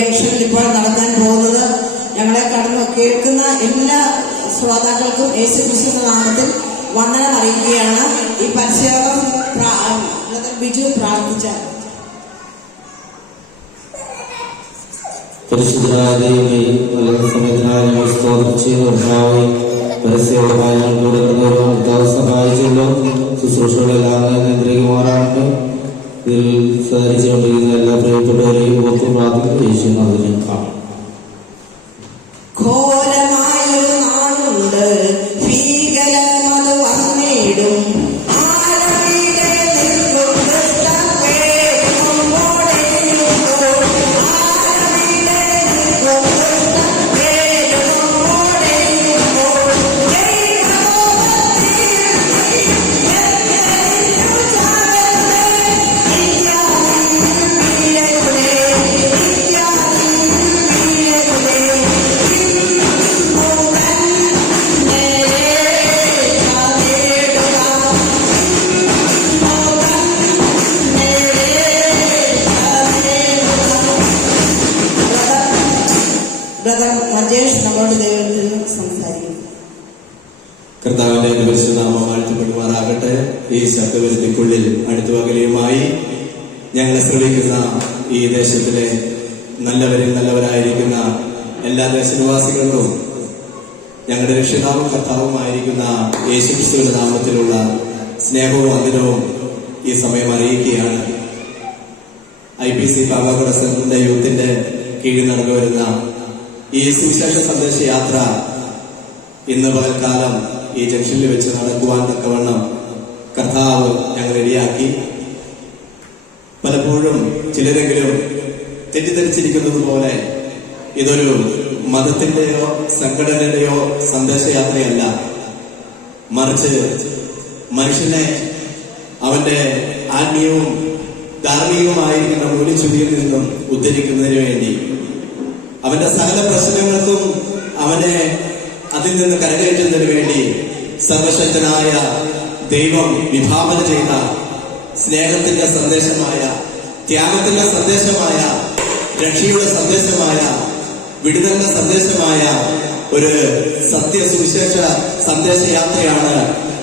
ജംഗ്ഷനിൽ ഇപ്പോൾ നടക്കാൻ പോകുന്നത്. ഞങ്ങളെ കടന്നു കേൾക്കുന്ന എല്ലാ ശ്രോതാക്കൾക്കും യേശുക്രിസ്തുവിന്റെ നാമത്തിൽ വന്ദനം അറിയിക്കുകയാണ്. ഈ പരസ്യയോഗം ബിജു പ്രാർത്ഥിച്ചാൽ. പരിശുദ്ധനായ ദൈവമേ, നല്ല സമയത്തിനായി ഞങ്ങൾ സ്തോത്രം ചെയ്യുന്നു. പരസ്യമായി ഞങ്ങളുടെ കർത്താവ് സഹായിച്ചല്ലോ. ശുശ്രൂഷകളെല്ലാം നിയന്ത്രിക്കുമാറാണ്. ഇതിൽ സഹകരിച്ചുകൊണ്ടിരിക്കുന്ന എല്ലാ പ്രിയപ്പെട്ടവരെയും ഓർത്ത് പ്രാർത്ഥിക്കുന്ന യേശുനാഥനെ കാണും. ഘോരമായൊരു നാളുണ്ട്, ഭീകരമത് വന്നിടും. കർത്താവിന്റെ പരിശുദ്ധനാമം വാഴ്ത്തപ്പെടുമാറാകട്ടെ. ഈ ശബ്ദപരിധിക്കുള്ളിൽ അടുത്തുവകലയുമായി ഞങ്ങളെ ശ്രമിക്കുന്ന ഈ ദേശത്തിലെ നല്ലവരിൽ നല്ലവരായിരിക്കുന്ന എല്ലാ ദേശനിവാസികൾക്കും ഞങ്ങളുടെ രക്ഷിതാവും കർത്താവുമായിരിക്കുന്ന യേശുക്രിസ്തുവിന്റെ നാമത്തിലുള്ള സ്നേഹവും വന്ദനവും ഈ സമയം അറിയിക്കുകയാണ്. IPC പാവാക്കട സെന്ററിന്റെ യൂത്തിന്റെ കീഴിൽ നടന്നു വരുന്ന ഈ സുവിശേഷ സന്ദേശ യാത്ര ഇന്ന് പകൽക്കാലം ഈ ജംഗ്ഷനിൽ വെച്ച് നടക്കുവാൻ തക്കവണ്ണം കർത്താവ് ഞങ്ങൾ ഇടയാക്കി. പലപ്പോഴും ചിലരെങ്കിലും തെറ്റിദ്ധരിച്ചിരിക്കുന്നത് പോലെ ഇതൊരു മതത്തിന്റെയോ സംഘടനയുടെയോ സന്ദേശയാത്രയല്ല, മറിച്ച് മനുഷ്യനെ അവന്റെ ആത്മീയവും ധാർമ്മികവുമായിരിക്കുന്ന മൂല്യച്യുതിയിൽ നിന്നും ഉദ്ധരിക്കുന്നതിന് വേണ്ടി അവന്റെ സകല പ്രശ്നങ്ങൾക്കും അവനെ അതിൽ നിന്ന് കരകയറ്റുന്നതിന് വേണ്ടി സർവശക്തനായ ദൈവം വിഭാവന ചെയ്ത സ്നേഹത്തിന്റെ സന്ദേശമായ, ത്യാഗത്തിന്റെ സന്ദേശമായ, രക്ഷയുടെ സന്ദേശമായ, വിടുതലിന്റെ സന്ദേശമായ ഒരു സത്യസുവിശേഷ സന്ദേശയാത്രയാണ്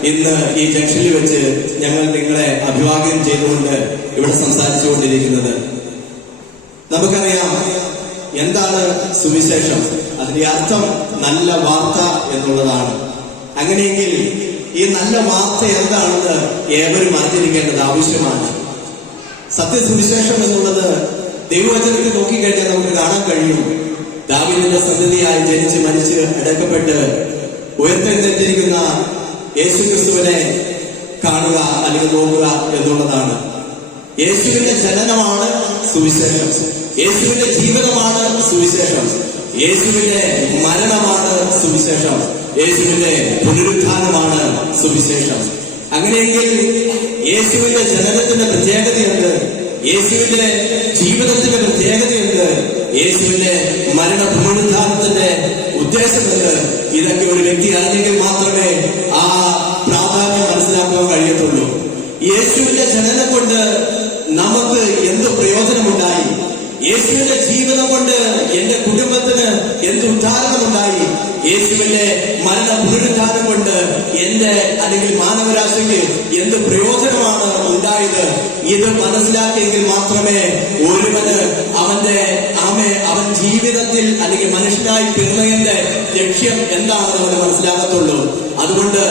ഇന്ന് ഈ ജംഗ്ഷനിൽ വെച്ച് ഞങ്ങൾ നിങ്ങളെ അഭിവാദ്യം ചെയ്തുകൊണ്ട് ഇവിടെ സംസാരിച്ചുകൊണ്ടിരിക്കുന്നത്. നമുക്കറിയാം എന്താണ് സുവിശേഷം. അതിന്റെ അർത്ഥം നല്ല വാർത്ത എന്നുള്ളതാണ്. അങ്ങനെയെങ്കിൽ ഈ നല്ല വാർത്ത എന്താണെന്ന് ഏവരും അറിഞ്ഞിരിക്കേണ്ടത് ആവശ്യമാണ്. സത്യസുവിശേഷം എന്നുള്ളത് ദൈവവചനത്തിൽ നോക്കിക്കഴിഞ്ഞാൽ നമുക്ക് കാണാൻ കഴിയും. ദാവീദിന്റെ സന്തതിയായി ജനിച്ച് മരിച്ച് അടക്കപ്പെട്ട് ഉയർത്തെഴുന്നേറ്റിരിക്കുന്ന യേശുക്രിസ്തുവിനെ കാണുക അല്ലെങ്കിൽ നോക്കുക എന്നുള്ളതാണ്. യേശുവിന്റെ ജനനമാണ് സുവിശേഷം. യേശുവിന്റെ ജീവിതമാണ് സുവിശേഷം. യേശുവിന്റെ മരണമാണ് സുവിശേഷം. യേശുവിന്റെ പുനരുത്ഥാനമാണ് സുവിശേഷം. അങ്ങനെയെങ്കിൽ യേശുവിന്റെ ജനനത്തിന്റെ പ്രത്യേകതയുണ്ട്, യേശുവിന്റെ ജീവിതത്തിന്റെ പ്രത്യേകതയുണ്ട്, യേശുവിന്റെ മരണ പുനരുത്ഥാനത്തിന്റെ ഉദ്ദേശമുണ്ട്. ഇതൊക്കെ ഒരു വ്യക്തി അറിഞ്ഞെങ്കിൽ മാത്രമേ ആ പ്രാധാന്യം മനസ്സിലാക്കാൻ കഴിയത്തുള്ളൂ. യേശുവിന്റെ ജനനം കൊണ്ട് നമുക്ക് എന്ത് പ്രയോജനമുണ്ടായി? യേശുവിന്റെ ജീവിതം കൊണ്ട് എന്റെ കുടുംബത്തിന് എന്ത് ഉദ്ധാരണമുണ്ടായി? യേശുവിന്റെ മരണ പുനരുദ്ധാനം കൊണ്ട് എന്റെ അല്ലെങ്കിൽ മാനവരാശിക്ക് എന്ത് പ്രയോജനമാണ് ഉണ്ടായത്? ഇത് മനസ്സിലാക്കിയെങ്കിൽ മാത്രമേ ഒരുവന് അവൻ ജീവിതത്തിൽ അല്ലെങ്കിൽ മനുഷ്യനായി പിറന്നതിന്റെ ലക്ഷ്യം എന്താണെന്ന് അവന് മനസ്സിലാകത്തുള്ളൂ. അതുകൊണ്ട്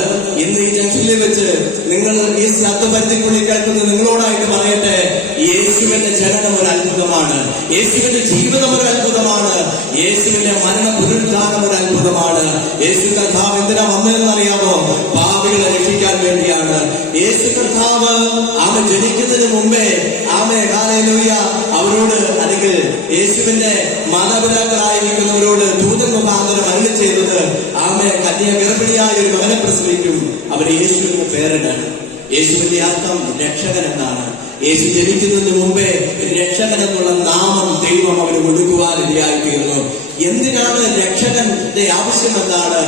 ഇന്ന് ഈ ജംഗ്ഷനിൽ വെച്ച് നിങ്ങൾ ഈ ശബ്ദപരിധിക്കുള്ളിൽ കേൾക്കുന്ന നിങ്ങളോടായിട്ട് പറയട്ടെ, യേശുവിന്റെ ജനനം ഒരു അത്ഭുതമാണ്, യേശുവിന്റെ ജീവിതം ഒരു അത്ഭുതമാണ്, യേശുവിന്റെ മരണ പുനരുദ്ധാനം ഒരു അത്ഭുതമാണ്. യേശു കർത്താവ് എന്തിനാ വന്നതെന്നറിയാമോ? പാപികളെ രക്ഷിക്കാൻ വേണ്ടിയാണ്. യേശു കർത്താവ് അവൻ ജനിക്കുന്നതിന് മുമ്പേ ഹല്ലേലൂയ അവരോട് അല്ലെങ്കിൽ യേശുവിന്റെ മാതാപിതാക്കളായിരിക്കുന്നവരോട് ദൂതൻ മുഖാന്തരം അരുളി ചെയ്തത് കന്യ ഗർഭിണിയായ ഒരു മകനെ പ്രസവിക്കും, അവർ യേശുവിന്റെ പേരിടാണ്. യേശുവിന്റെ അർത്ഥം രക്ഷകൻ എന്നാണ്. യേശു ജനിക്കുന്നതിന് മുമ്പേ രക്ഷകൻ എന്നുള്ള നാമം ദൈവം അവന് കൊടുക്കുവാൻ ഇടയായിത്തീർന്നു. എന്തിനാണ് രക്ഷകന്റെ ആവശ്യം എന്താണ്?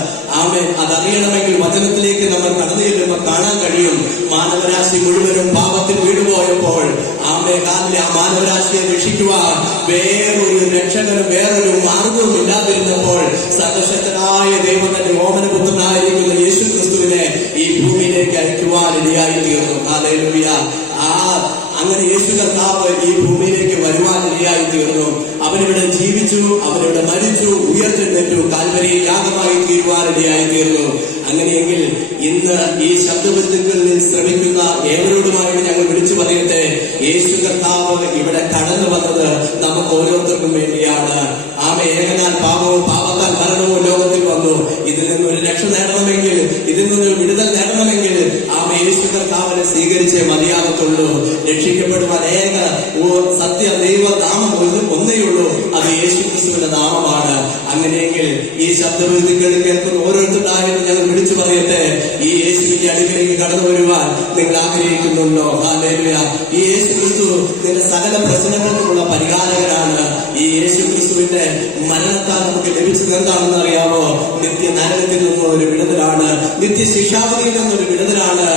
അതറിയണമെങ്കിൽ വചനത്തിലേക്ക് നമ്മൾ കടന്നു ചെല്ലുമ്പോൾ കാണാൻ കഴിയും. മാനവരാശി മുഴുവനും പാപത്തിൽ വീണുപോയപ്പോൾ ആ മാനവരാശിയെ രക്ഷിക്കുവാൻ വേറൊരു രക്ഷകനും വേറൊരു മാർഗവും ഇല്ലാതിരുന്നപ്പോൾ സർവശക്തനായ ദൈവം തന്റെ ഓമനപുത്രനായിരിക്കുന്ന യേശു ക്രിസ്തുവിനെ ഈ ഭൂമിയിലേക്ക് അയക്കുവാൻ ഇടയായി തീർന്നു. ഹല്ലേലൂയ. അങ്ങനെ യേശു കർത്താവ് ഈ ഭൂമിയിലേക്ക് വരുവാൻ ഇടയായി തീർന്നു. അവനിവിടെ ജീവിച്ചു, അവനിവിടെ മരിച്ചു, ഉയർത്തെഴുന്നേറ്റു, കാൽവരിയിൽ യാഗമായി തീരുവാൻ ഇടയായി തീർന്നു. അങ്ങനെയെങ്കിൽ ഇന്ന് ഈ ശബ്ദബന്ധുക്കളിൽ ശ്രമിക്കുന്ന ഏവരോടുമായിട്ട് ഞങ്ങൾ വിളിച്ചു പറയട്ടെ, യേശു കർത്താവ് ഇവിടെ കടന്നു വന്നത് നമുക്ക് ഓരോരുത്തർക്കും വേണ്ടിയാണ്. ഏകനാൽ പാപവും പാപത്താൽ മരണവും ലോകത്തിൽ വന്നു. ഇതിൽ നിന്നൊരു രക്ഷ നേടണമെങ്കിൽ, ഇതിൽ നിന്നൊരു വിടുതൽ നേടണമെങ്കിൽ യേശു കർത്താവിനെ സ്വീകരിച്ചേ മതിയാകത്തുള്ളൂ. രക്ഷിക്കപ്പെടുവാൻ ഏക സത്യ ദൈവ നാമം ഒന്നേയുള്ളൂ, അത് യേശു ക്രിസ്തുവിന്റെ നാമമാണ്. അങ്ങനെയെങ്കിൽ ഈ ശബ്ദബന്ധുക്കൾ കേൾക്കുന്ന ഓരോരുത്തരായിട്ട് ഞങ്ങൾ വിളിച്ചു പറയട്ടെ, ഈ യേശുവിന്റെ അടുക്കലേക്ക് കടന്നു വരുവാൻ നിങ്ങൾ ആഗ്രഹിക്കുന്നുണ്ടോ? ഹല്ലേലൂയ. ഈ യേശു ക്രിസ്തു നിന്റെ സകല പ്രശ്നങ്ങൾക്കുമുള്ള പരിഹാരകനാണ്. ഈ യേശു ക്രിസ്തുവിന്റെ മരണത്താൽ നമുക്ക് ലഭിച്ചത് എന്താണെന്ന് അറിയാമോ? നിത്യ നരകത്തിൽ നിന്നുള്ള ഒരു വിടുതലാണ്, നിത്യ ശിക്ഷാവിധിയിൽ നിന്നൊരു വിടുതലാണ്.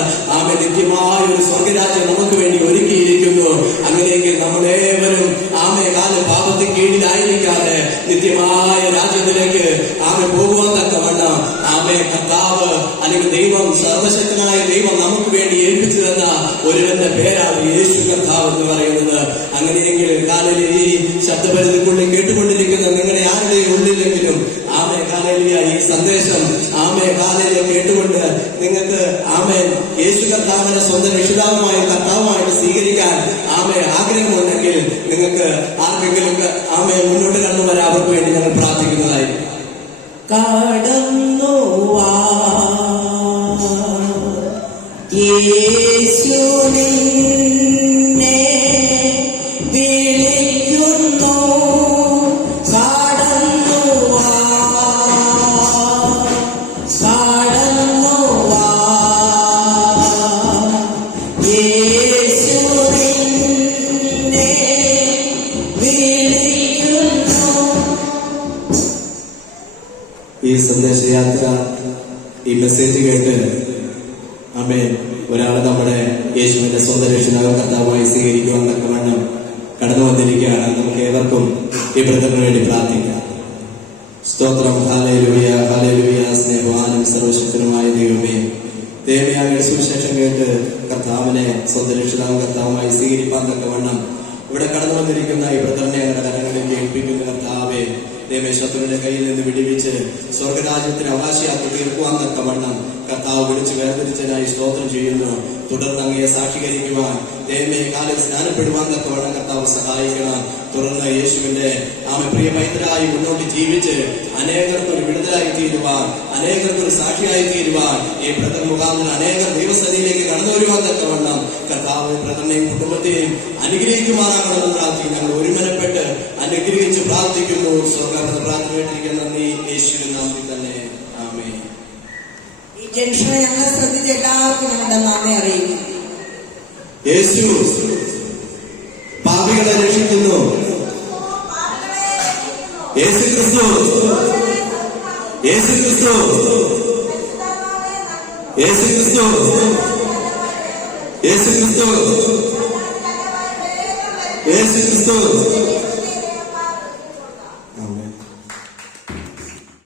നിത്യമായ ഒരു സ്വർഗരാജ്യം നമുക്ക് വേണ്ടി ഒരുക്കിയിരിക്കുന്നു. അങ്ങനെയെങ്കിൽ നമ്മളേവരും പാപത്തിന് കീഴിലായിരിക്കാതെ നിത്യമായ രാജ്യത്തിലേക്ക് പോകുവാൻ തക്കവണ്ണം കർത്താവ് അല്ലെങ്കിൽ ദൈവം, സർവശക്തനായ ദൈവം നമുക്ക് വേണ്ടി ഏൽപ്പിച്ചു തന്ന ഒരുവന്റെ പേരാണ് യേശു കർത്താവ് എന്ന് പറയുന്നത്. അങ്ങനെയെങ്കിൽ കാലയിൽ ഈ ശബ്ദപരിധിക്കുള്ളിൽ കേട്ടുകൊണ്ടിരിക്കുന്ന നിങ്ങളുടെ ആരുടെയും ഉള്ളിലെങ്കിലും ഈ സന്ദേശം കാലയിൽ കേട്ടുകൊണ്ട് നിങ്ങൾക്ക് യേശു കർത്താവിനെ സ്വന്തം രക്ഷിതാവുമായും കർത്താവുമായിട്ട് സ്വീകരിക്കാൻ ആഗ്രഹമുണ്ടെങ്കിൽ നിങ്ങൾക്ക് ആർക്കെങ്കിലും മുന്നോട്ട് കടന്നു വരാൻ അവർക്ക് വേണ്ടി ഞങ്ങൾ പ്രാർത്ഥിക്കുന്നതായിരിക്കും. കടന്നു വാ യേശു നിന്നെ വിളിക്കുന്നു, കടന്നു വാ, കടന്നു വാ യേശു നിന്നെ വിളിക്കുന്നു. ഈ സന്ദേശയാത്ര, ഈ മെസ്സേജ് കേട്ട് ഒരാൾ നമ്മുടെ യേശുവിന്റെ സ്വന്തം രക്ഷിതാവ് കർത്താവായി സ്വീകരിക്കുവാൻ തക്കവണ്ണം കടന്നു വന്നിരിക്കുകയാണ്. നമുക്ക് ഏവർക്കും ഈ ബ്രദറിന് വേണ്ടി പ്രാർത്ഥിക്കാം. സ്തോത്രം. Hallelujah, hallelujah. സ്നേഹവാനും സർവശക്തനുമായ ദൈവമേ, അങ്ങയുടെ സുവിശേഷം കേട്ട് കർത്താവിനെ സ്വന്തം രക്ഷിതാവ് കർത്താവുമായി സ്വീകരിപ്പാൻ തക്കവണ്ണം ഇവിടെ കടന്നു വന്നിരിക്കുന്ന ഈ ബ്രദറിനെ ഞങ്ങളുടെ കരങ്ങളിലേക്ക് ഏൽപ്പിക്കുന്ന കർത്താവേ, ശത്രുവിന്റെ കയ്യിൽ നിന്ന് വിടിവിച്ച് സ്വർഗരാജ്യത്തിന് അവകാശിയാക്കി തീർക്കുവാൻ തക്കവണ്ണം കർത്താവ് വിളിച്ച് വേർതിരിച്ചതിനായി സ്തോത്രം ചെയ്യുന്നു. തുടർന്ന് അങ്ങയെ സാക്ഷീകരിക്കുവാൻ കാലം സ്നാനപ്പെടുവാൻ തക്കവണ്ണം കർത്താവ് സഹായിക്കണം. തുടർന്ന് യേശുവിന്റെ പ്രിയ പൈതലായി മുന്നോട്ട് ജീവിച്ച് അനേകർക്കൊരു വിടുതലായി തീരുവാൻ, അനേകർക്കൊരു സാക്ഷിയായി തീരുവാൻ ഈ ബ്രദർ മുഖാന്തരം അനേകർ ദൈവസന്നിധിയിലേക്ക് കടന്നു വരുവാൻ തക്കവണ്ണം കർത്താവ് ബ്രദറിനെയും കുടുംബത്തെയും അനുഗ്രഹിക്കുമാറാകണമെന്ന് പ്രാർത്ഥിക്കും. ഞങ്ങൾ ഒരുമനപ്പെട്ട് അനുഗ്രഹിച്ച് പ്രാർത്ഥിക്കുന്നു. പ്രാർത്ഥനയായിട്ടിരിക്കുന്ന നന്ദി യേശുവിൻ നാമത്തിൽ തന്നെ. ആമേൻ. ഈ ജംഗ്ഷനെ ഞങ്ങളെ ശ്രദ്ധിച്ച എല്ലാവർക്കും ഞങ്ങളുടെ നന്ദി അറിയിക്കുന്നു. യേശു പാപികളെ രക്ഷിക്കുന്നു. യേശു ക്രിസ്തു, യേശു ക്രിസ്തു, യേശു ക്രിസ്തു, യേശു ക്രിസ്തു, യേശു ക്രിസ്തു.